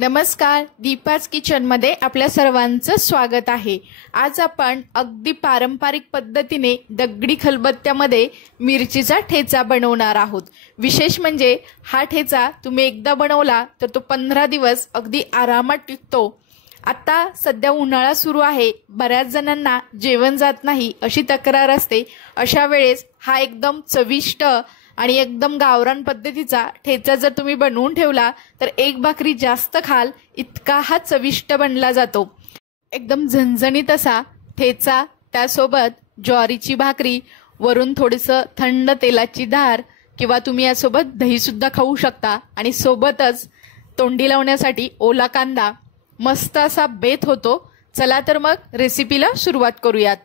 नमस्कार, दीपाज किचनमध्ये आपल्या सर्वांचं स्वागत आहे। आज आपण अगदी पारंपरिक पद्धतीने दगडी खलबत्त्यामध्ये मिरचीचा ठेचा बनवणार आहोत। विशेष म्हणजे हा ठेचा तुम्ही एकदा बनवला तर तो 15 दिवस अगदी आरामात टिकतो। आता सध्या उन्हाळा सुरू आहे, बऱ्याच जणांना जेवण जात नाही अशी तक्रार असते। अशा वेळेस हा एकदम चविष्ट आणि एकदम गावरान पद्धतीचा ठेचा जर तुम्ही बनवून ठेवला तर एक भाकरी जास्त खाल इतका हा चविष्ट बनला जातो। एकदम झणझणीत असा ठेचा, त्यासोबत ज्वारीची भाकरी, वरून थोडंसं थंड तेलाची धार किंवा तुम्ही यासोबत दही सुद्धा खाऊ शकता आणि सोबतच तोंडी लावण्यासाठी ओला कांदा, मस्त असा बेत होतो। चला तर मग रेसिपीला सुरुवात करूयात।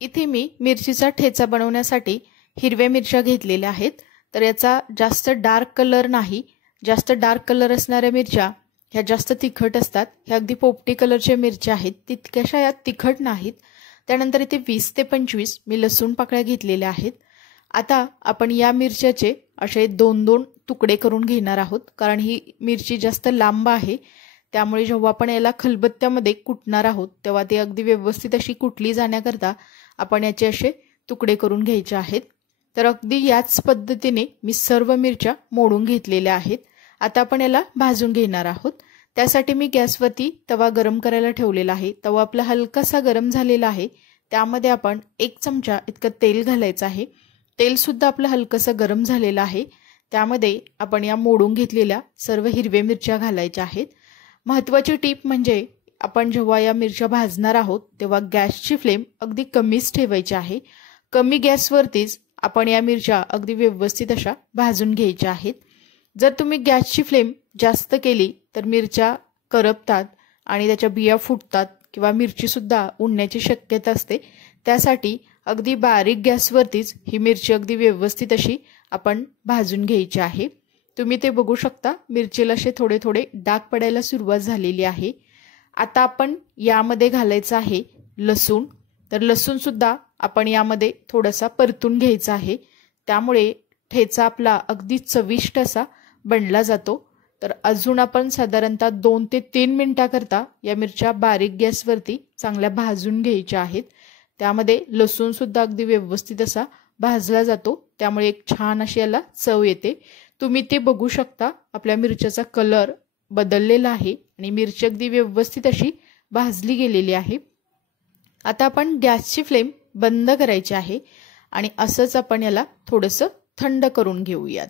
इथे मी मिरचीचा ठेचा बनवण्यासाठी हिरव्या मिरच्या घेतलेल्या आहेत। तर याचा जास्त डार्क कलर नाही, जास्त डार्क कलर असणाऱ्या मिरच्या ह्या जास्त तिखट असतात। ह्या अगदी पोपटी कलरच्या मिरच्या आहेत, तितक्याशा यात तिखट नाहीत। त्यानंतर इथे 20 ते 25 मी लसूण पाकळ्या घेतलेल्या आहेत। आता आपण या मिरच्याचे असे 2-2 तुकडे करून घेणार आहोत, कारण ही मिरची जास्त लांब आहे। त्यामुळे जेव्हा आपण याला खलबत्त्यामध्ये कुटणार आहोत तेव्हा ती अगदी व्यवस्थित अशी कुटली जाण्याकरता आपण याचे असे तुकडे करून घ्यायचे आहेत। तर अगदी याच पद्धतीने मी सर्व मिरच्या मोडून घेतलेल्या आहेत। आता आपण याला भाजून घेणार आहोत। त्यासाठी मी गॅसवरती तवा गरम करायला ठेवलेला आहे। तवा आपला हलकासा गरम झालेला आहे, त्यामध्ये आपण 1 चमचा इतकं तेल घालायचं आहे। तेल सुद्धा आपलं हलकसं गरम झालेलं आहे, त्यामध्ये आपण या मोडून घेतलेल्या सर्व हिरव्या मिरच्या घालायच्या आहेत। महत्त्वाची टीप म्हणजे आपण जेव्हा या मिरच्या भाजणार आहोत तेव्हा गॅसची फ्लेम अगदी कमीच ठेवायची आहे। कमी गॅसवरतीच आपण या मिरच्या अगदी व्यवस्थित अशा भाजून घ्यायच्या आहेत। जर तुम्ही गॅसची फ्लेम जास्त केली तर मिरच्या करपतात आणि त्याच्या बिया फुटतात किंवा मिरची सुद्धा उडण्याची शक्यता असते। त्यासाठी अगदी बारीक गॅसवरतीच ही मिरची अगदी व्यवस्थित अशी आपण भाजून घ्यायची आहे। तुम्ही ते बघू शकता, मिरचीला असे थोडे थोडे डाग पडायला सुरुवात झालेली आहे। आता आपण यामध्ये घालायचं आहे लसूण। तर लसूण सुद्धा आपण यामध्ये थोडासा परतून घ्यायचा आहे, त्यामुळे ठेचा आपला अगदी चविष्ट असा बनला जातो। तर अजून आपण साधारणतः 2 ते 3 मिनिटाकरता या मिरच्या बारीक गॅसवरती चांगल्या भाजून घ्यायच्या आहेत। त्यामध्ये लसूण सुद्धा अगदी व्यवस्थित असा भाजला जातो, त्यामुळे एक छान अशी याला चव येते। तुम्ही ते बघू शकता, आपल्या मिरच्याचा कलर बदललेला आहे आणि मिरची अगदी व्यवस्थित अशी भाजली गेलेली आहे। आता आपण गॅसची फ्लेम बंद करायची आहे आणि असंच आपण याला थोडंसं थंड करून घेऊयात।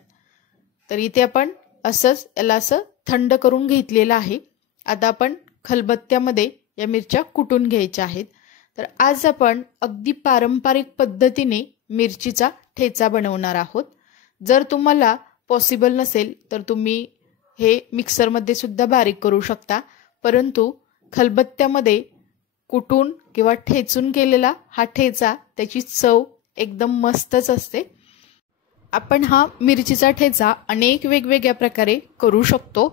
तर इथे आपण असंच याला असं थंड करून घेतलेलं आहे। आता आपण खलबत्त्यामध्ये या मिरच्या कुटून घ्यायच्या आहेत। तर आज आपण अगदी पारंपरिक पद्धतीने मिरचीचा ठेचा बनवणार आहोत। जर तुम्हाला पॉसिबल नसेल तर तुम्ही हे मिक्सरमध्ये सुद्धा बारीक करू शकता, परंतु खलबत्त्यामध्ये कुटून किंवा ठेचून केलेला हा ठेचा त्याची चव एकदम मस्तच असते। आपण हा मिरचीचा ठेचा अनेक वेगवेगळ्या प्रकारे करू शकतो।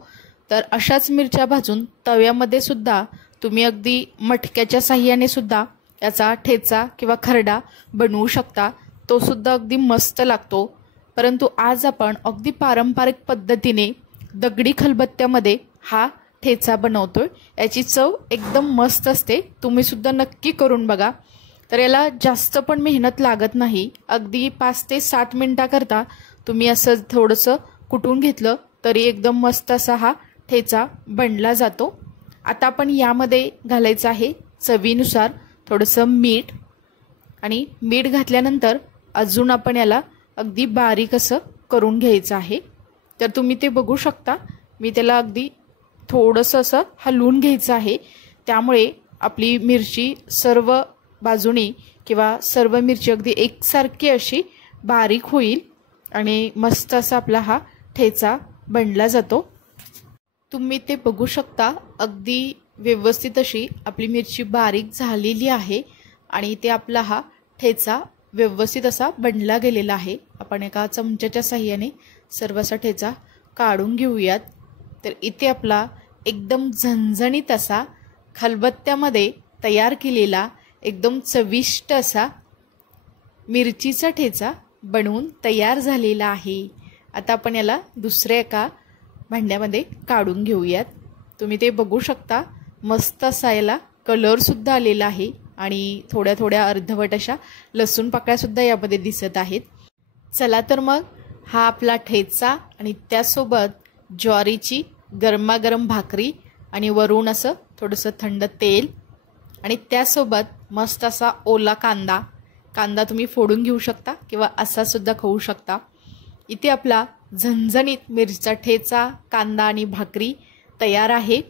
तर अशाच मिरच्या भाजून तव्यामध्ये सुद्धा तुम्ही अगदी मटक्याच्या साहाय्याने सुद्धा याचा ठेचा किंवा खरडा बनवू शकता, तो सुद्धा अगदी मस्त लागतो। परंतु आज आपण अगदी पारंपरिक पद्धतीने दगडी खलबत्त्यामध्ये हा ठेचा बनवतोय। याची चव एकदम मस्त असते, तुम्ही सुद्धा नक्की करून बघा। तर याला जास्त पण मेहनत लागत नाही, अगदी 5 ते 7 मिनिटाकरता तुम्ही असं थोडंसं कुटून घेतलं तरी एकदम मस्त असा हा ठेचा बनला जातो। आता आपण यामध्ये घालायचं आहे चवीनुसार थोडंसं मीठ, आणि मीठ घातल्यानंतर अजून आपण याला अगदी बारीक असं करून घ्यायचं आहे। तर तुम्ही ते बघू शकता, मी त्याला अगदी थोडंसं असं हलवून घ्यायचं आहे, त्यामुळे आपली मिरची सर्व बाजूनी किंवा सर्व मिरची अगदी एकसारखी अशी बारीक होईल आणि मस्त असा आपला हा ठेचा बनला जातो। तुम्ही ते बघू शकता, अगदी व्यवस्थित अशी आपली मिरची बारीक झालेली आहे आणि ते आपला हा ठेचा व्यवस्थित असा बनला गेलेला आहे। आपण एका चमच्याच्या साहाय्याने सर्व असा ठेचा काढून घेऊयात। तर इथे आपला एकदम झणझणीत असा खलबत्त्यामध्ये तयार केलेला एकदम चविष्ट असा मिरचीचा ठेचा बनवून तयार झालेला आहे। आता आपण याला दुसऱ्या एका भांड्यामध्ये काढून घेऊयात। तुम्ही ते बघू शकता. मस्त असा याला कलरसुद्धा आलेला आहे आणि थोड्या थोड्या अर्धवट अशा लसूण पाकळ्यासुद्धा यामध्ये दिसत आहेत. चला तर मग हा आपला ठेचा आणि त्यासोबत ज्वारीची गरमागरम भाकरी आणि वरून असं थोडंसं थंड तेल आणि त्यासोबत मस्त असा ओला कांदा तुम्ही फोडून घेऊ शकता किंवा असा सुद्धा खाऊ शकता. इथे आपला झणझणीत मिरचीचा ठेचा, कांदा आणि भाकरी तयार आहे.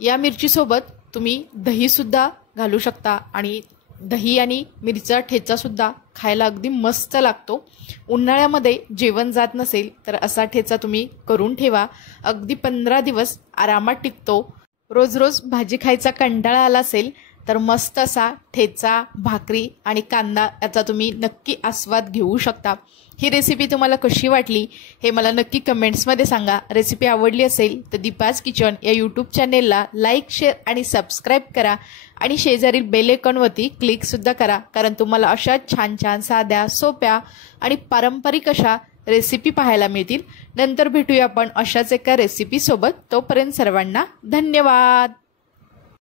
या मिरचीसोबत तुम्ही दहीसुद्धा घालू शकता आणि दही आणि मिरचीचा ठेचासुद्धा खायला अगदी मस्त लागतो. उन्हाळ्यामध्ये जेवण जात नसेल तर असा ठेचा तुम्ही करून ठेवा. अगदी 15 दिवस आरामात टिकतो. रोज रोज भाजी खायचा कंटाळा आला असेल तर मस्त असा ठेचा, भाकरी आणि कांदा याचा तुम्ही नक्की आस्वाद घेऊ शकता. ही रेसिपी तुम्हाला कशी वाटली हे मला नक्की कमेंट्समध्ये सांगा. रेसिपी आवडली असेल तर दीपाज किचन या यूट्यूब चॅनेलला लाईक, शेअर आणि सबस्क्राईब करा आणि शेजारील बेल आयकॉनवरती क्लिकसुद्धा करा, कारण तुम्हाला अशा छान छान साध्या, सोप्या आणि पारंपरिक अशा रेसिपी पाहायला मिळतील. नंतर भेटूया आपण अशाच एका रेसिपीसोबत. तोपर्यंत सर्वांना धन्यवाद.